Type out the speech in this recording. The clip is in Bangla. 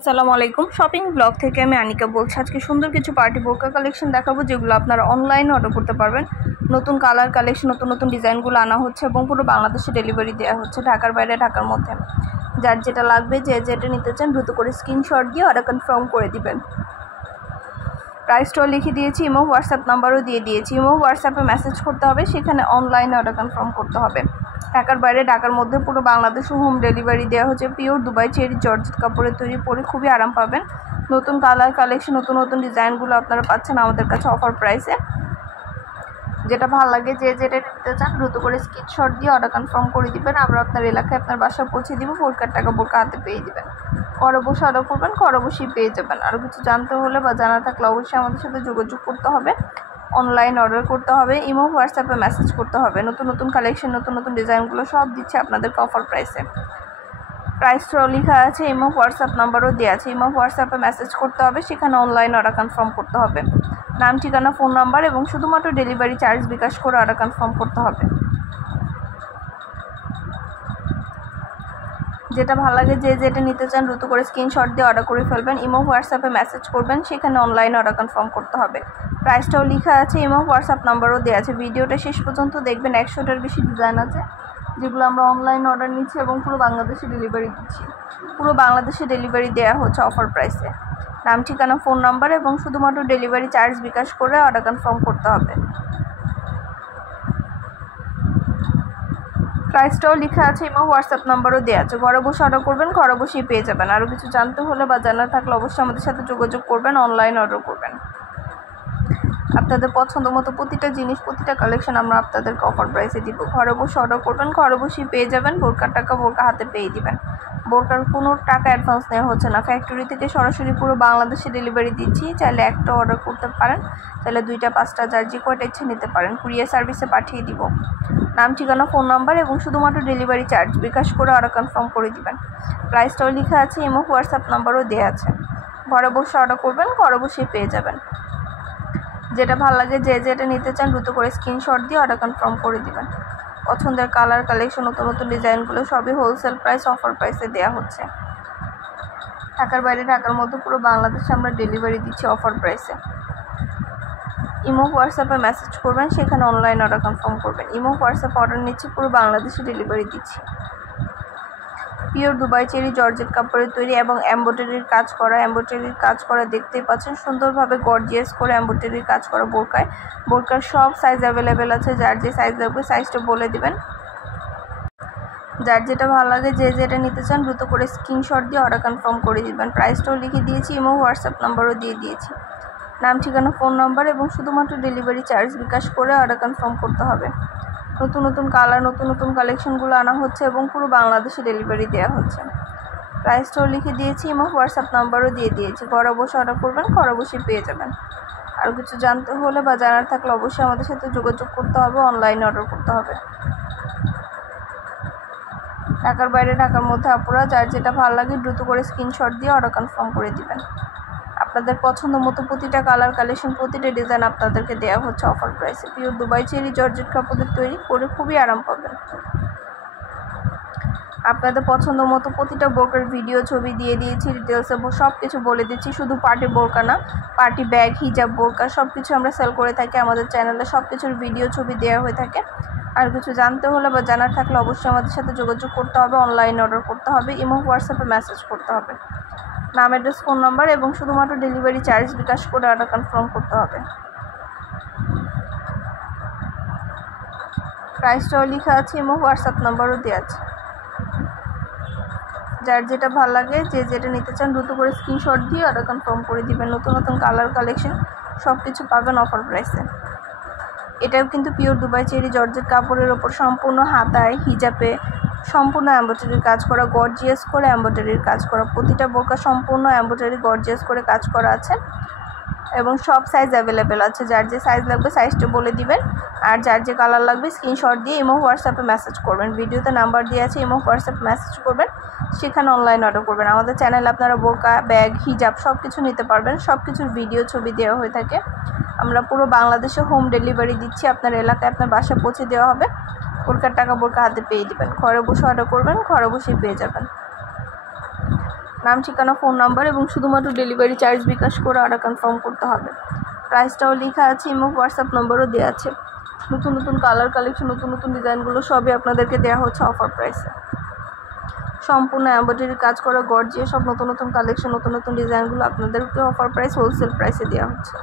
আসসালামু আলাইকুম শপিং ব্লগ থেকে আমি আনিকা বলছি। আজকে সুন্দর কিছু পার্টি বোরকা কালেকশন দেখাবো যেগুলো আপনারা অনলাইনে অর্ডার করতে পারবেন। নতুন কালার কালেকশন, নতুন নতুন ডিজাইনগুলো আনা হচ্ছে এবং পুরো বাংলাদেশে ডেলিভারি দেওয়া হচ্ছে, ঢাকার বাইরে ঢাকার মধ্যে। যার যেটা লাগবে, যে যেটা নিতে চান দ্রুত করে স্ক্রিনশট দিয়ে অর্ডার কনফার্ম করে দিবেন। প্রাইসটাও লিখে দিয়েছি, ইমো হোয়াটসঅ্যাপ নাম্বারও দিয়ে দিয়েছি। ইমো হোয়াটসঅ্যাপে মেসেজ করতে হবে, সেখানে অনলাইনে অর্ডার কনফার্ম করতে হবে। ঢাকার বাইরে ঢাকার মধ্যে পুরো বাংলাদেশে হোম ডেলিভারি দেওয়া হচ্ছে। পিওর দুবাই চেরি জর্জেট কাপড়ের তৈরি, পরে খুবই আরাম পাবেন। নতুন কালার কালেকশন, নতুন নতুন ডিজাইনগুলো আপনারা পাচ্ছেন আমাদের কাছে অফার প্রাইসে। যেটা ভালো লাগে, যে যেটা নিতে চান দ্রুত করে স্ক্রিনশট দিয়ে অর্ডার কনফার্ম করে দিবেন। আমরা আপনার এলাকায় আপনার বাসায় পৌঁছে দিব, বোরকার টাকা বোরকা হাতে পেয়ে দিবেন। ঘরে বসে অর্ডার করবেন, ঘরে বসেই পেয়ে যাবেন। আরও কিছু জানতে হলে বা জানা থাকলে অবশ্যই আমাদের সাথে যোগাযোগ করতে হবে। অনলাইন অর্ডার করতে হবে, ইমো হোয়াটসঅ্যাপে মেসেজ করতে হবে। নতুন নতুন কালেকশন, নতুন নতুন ডিজাইনগুলো সব দিচ্ছে আপনাদেরকে অফার প্রাইসে। প্রাইসটাও লেখা আছে, ইমো হোয়াটসঅ্যাপ নাম্বারও দেওয়া আছে। ইমো হোয়াটসঅ্যাপে মেসেজ করতে হবে, সেখানে অনলাইন অর্ডার কনফার্ম করতে হবে। নাম, ঠিকানা, ফোন নাম্বার এবং শুধুমাত্র ডেলিভারি চার্জ বিকাশ করে অর্ডার কনফার্ম করতে হবে। যেটা ভালো লাগে, যে যেটা নিতে চান দ্রুত করে স্ক্রিনশট দিয়ে অর্ডার করে ফেলবেন। ইমো হোয়াটসঅ্যাপে মেসেজ করবেন, সেখানে অনলাইন অর্ডার কনফার্ম করতে হবে। প্রাইসটাও লেখা আছে, ইমো হোয়াটসঅ্যাপ নাম্বারও দেওয়া আছে। ভিডিওটা শেষ পর্যন্ত দেখবেন, 100টার বেশি ডিজাইন আছে যেগুলো আমরা অনলাইন অর্ডার নিচ্ছি এবং পুরো বাংলাদেশে ডেলিভারি দিচ্ছি। পুরো বাংলাদেশে ডেলিভারি দেওয়া হচ্ছে অফার প্রাইসে। নাম, ঠিকানা, ফোন নাম্বার এবং শুধুমাত্র ডেলিভারি চার্জ বিকাশ করে অর্ডার কনফার্ম করতে হবে। প্রাইসটাও লেখা আছে, ইমো হোয়াটসঅ্যাপ নাম্বারও দেওয়া আছে। ঘরে বসে অর্ডার করবেন, ঘরে বসেই পেয়ে যাবেন। আরও কিছু জানতে হলে বা জানার থাকলে অবশ্যই আমাদের সাথে যোগাযোগ করবেন, অনলাইন অর্ডার করবেন। আপনাদের পছন্দ মতো প্রতিটা জিনিস, প্রতিটা কালেকশন আমরা আপনাদেরকে অফার প্রাইসে দিব। ঘরে বসে অর্ডার করবেন, ঘরে বসেই পেয়ে যাবেন। বোরকার টাকা বোরকা হাতে পেয়ে দিবেন। বোরকার কোনো টাকা অ্যাডভান্স নেওয়া হচ্ছে না, ফ্যাক্টরি থেকে সরাসরি পুরো বাংলাদেশে ডেলিভারি দিচ্ছি। চাইলে একটা অর্ডার করতে পারেন, চাইলে 2টা 5টা, যার যে কয়টা ইচ্ছে নিতে পারেন। কুরিয়ার সার্ভিসে পাঠিয়ে দিব। নাম, ঠিকানা, ফোন নাম্বার এবং শুধুমাত্র ডেলিভারি চার্জ বিকাশ করে অর্ডার কনফার্ম করে দিবেন। প্রাইসটাও লেখা আছে, ইমো হোয়াটসঅ্যাপ নাম্বারও দেওয়া আছে। ঘরে বসে অর্ডার করবেন, ঘরে বসেই পেয়ে যাবেন। যেটা ভালো লাগে, যে যেটা নিতে চান দ্রুত করে স্ক্রিনশট দিয়ে অর্ডার কনফার্ম করে দিবেন। পছন্দের কালার কালেকশন, নতুন নতুন ডিজাইনগুলো সবই হোলসেল প্রাইস, অফার প্রাইসে দেওয়া হচ্ছে। ঢাকার বাইরে ঢাকার মধ্যে পুরো বাংলাদেশে আমরা ডেলিভারি দিচ্ছি অফার প্রাইসে। ইমো হোয়াটসঅ্যাপে মেসেজ করবেন, সেখানে অনলাইন অর্ডার কনফার্ম করবেন। ইমো হোয়াটসঅ্যাপ অর্ডার নিচ্ছি, পুরো বাংলাদেশে ডেলিভারি দিচ্ছি। পিওর দুবাই চেরি জর্জেট কাপড়ের তৈরি এবং এমব্রয়ডারির কাজ করা দেখতেই পাচ্ছেন। সুন্দরভাবে গর্জিয়াস করে এমব্রয়ডারির কাজ করা বোরকায়। বোরকার সব সাইজ অ্যাভেলেবেল আছে, যার যে সাইজ লাগবে সাইজটা বলে দিবেন। যার যেটা ভালো লাগে, যে যেটা নিতে চান দ্রুত করে স্ক্রিনশট দিয়ে অর্ডার কনফার্ম করে দিবেন। প্রাইসটাও লিখে দিয়েছি, ইমো হোয়াটসঅ্যাপ নাম্বারও দিয়ে দিয়েছি। নাম, ঠিকানা, ফোন নাম্বার এবং শুধুমাত্র ডেলিভারি চার্জ বিকাশ করে অর্ডার কনফার্ম করতে হবে। নতুন নতুন কালার, নতুন নতুন কালেকশনগুলো আনা হচ্ছে এবং পুরো বাংলাদেশে ডেলিভারি দেওয়া হচ্ছে। প্রাইসটাও লিখে দিয়েছি, ইমো হোয়াটসঅ্যাপ নাম্বারও দিয়ে দিয়েছি। ঘরে বসে অর্ডার করবেন, ঘরে বসে পেয়ে যাবেন। আরও কিছু জানতে হলে বা জানার থাকলে অবশ্যই আমাদের সাথে যোগাযোগ করতে হবে, অনলাইনে অর্ডার করতে হবে। ঢাকার বাইরে ঢাকার মধ্যে আপুরা যার যেটা ভালো লাগে দ্রুত করে স্ক্রিনশট দিয়ে অর্ডার কনফার্ম করে দিবেন। আপনাদের পছন্দ মতো প্রতিটা কালার কালেকশন, প্রতিটা ডিজাইন আপনাদেরকে দেওয়া হচ্ছে অফার প্রাইসে। পিওর দুবাই চেরি জর্জেট কাপড়ের তৈরি, পরে খুবই আরাম পাবেন। আপনাদের পছন্দ মতো প্রতিটা বোরকার ভিডিও ছবি দিয়ে দিয়েছি, ডিটেলসে সব কিছু বলে দিচ্ছি। শুধু পার্টি বোরকা না, পার্টি ব্যাগ, হিজাব, বোরকা সব কিছু আমরা সেল করে থাকি। আমাদের চ্যানেলে সব কিছুর ভিডিও ছবি দেওয়া হয়ে থাকে। আর কিছু জানতে হলে বা জানার থাকলে অবশ্যই আমাদের সাথে যোগাযোগ করতে হবে, অনলাইন অর্ডার করতে হবে, ইমো হোয়াটসঅ্যাপে মেসেজ করতে হবে। নাম, অ্যাড্রেস, ফোন নাম্বার এবং শুধুমাত্র ডেলিভারি চার্জ বিকাশ করে অর্ডার কনফার্ম করতে হবে। প্রাইসটাও লেখা আছে, ইমো হোয়াটসঅ্যাপ নাম্বারও দেওয়া আছে। যার যেটা ভালো লাগে, যে যেটা নিতে চান দ্রুত করে স্ক্রিনশট দিয়ে অর্ডার কনফার্ম করে দিবেন। নতুন নতুন কালার কালেকশন সব কিছু পাবেন অফার প্রাইসে। এটাও কিন্তু পিওর দুবাই চেরি জর্জেট কাপড়ের ওপর সম্পূর্ণ হাতায়, হিজাবে সম্পূর্ণ এমব্রয়ডারির কাজ করা, গর্জিয়াস করে এমব্রয়ডারির কাজ করা। প্রতিটা বোরকা সম্পূর্ণ এমব্রয়ডারি গর্জিয়াস করে কাজ করা আছে এবং সব সাইজ অ্যাভেলেবেল আছে। যার যে সাইজ লাগবে সাইজটা বলে দিবেন। আর যার যে কালার লাগবে স্ক্রিনশট দিয়ে ইমো হোয়াটসঅ্যাপে মেসেজ করবেন। ভিডিওতে নাম্বার দিয়ে আছে, ইমো হোয়াটসঅ্যাপে মেসেজ করবেন, সেখানে অনলাইন অর্ডার করবেন। আমাদের চ্যানেলে আপনারা বোরকা, ব্যাগ, হিজাব সব কিছু নিতে পারবেন। সব কিছুর ভিডিও ছবি দেওয়া হয়ে থাকে। আমরা পুরো বাংলাদেশে হোম ডেলিভারি দিচ্ছি। আপনার এলাকায় আপনার বাসায় পৌঁছে দেওয়া হবে। বোরকার টাকা বোরকা হাতে পেয়ে দিবেন। ঘরে বসে অর্ডার করবেন, ঘরে বসেই পেয়ে যাবেন। নাম, ঠিকানা, ফোন নাম্বার এবং শুধুমাত্র ডেলিভারি চার্জ বিকাশ করে অর্ডার কনফার্ম করতে হবে। প্রাইসটাও লেখা আছে, ইমো হোয়াটসঅ্যাপ নম্বরও দেওয়া আছে। নতুন নতুন কালার কালেকশন, নতুন নতুন ডিজাইনগুলো সবই আপনাদেরকে দেওয়া হচ্ছে অফার প্রাইসে। সম্পূর্ণ এমব্রয়ডারি কাজ করা গর্জিয়াস সব নতুন নতুন কালেকশন, নতুন নতুন ডিজাইনগুলো আপনাদেরকে অফার প্রাইস, হোলসেল প্রাইসে দেওয়া হচ্ছে।